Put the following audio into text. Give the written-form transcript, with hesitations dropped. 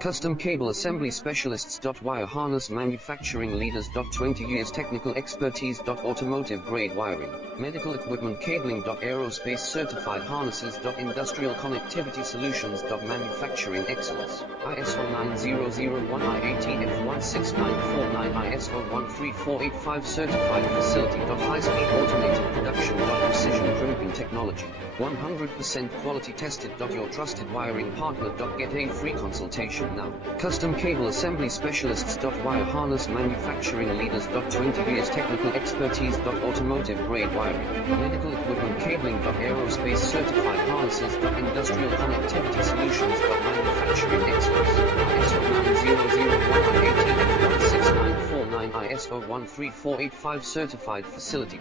Custom Cable Assembly Specialists. Wire Harness Manufacturing Leaders. 20 years technical expertise. Automotive grade wiring, medical equipment cabling. Aerospace certified harnesses. Industrial connectivity solutions. Manufacturing excellence. ISO 9001 IATF 16949 ISO 13485 certified facility. High speed automated production. Precision crimping technology, 100% quality tested. Your trusted wiring partner. Get a free consultation now. Custom Cable Assembly Specialists. Wire Harness Manufacturing Leaders. 20 years technical expertise. Automotive grade wiring, medical equipment cabling. Aerospace certified harnesses. Industrial connectivity solutions. Manufacturing excellence. ISO 9001 IATF 16949 ISO 13485 certified facility.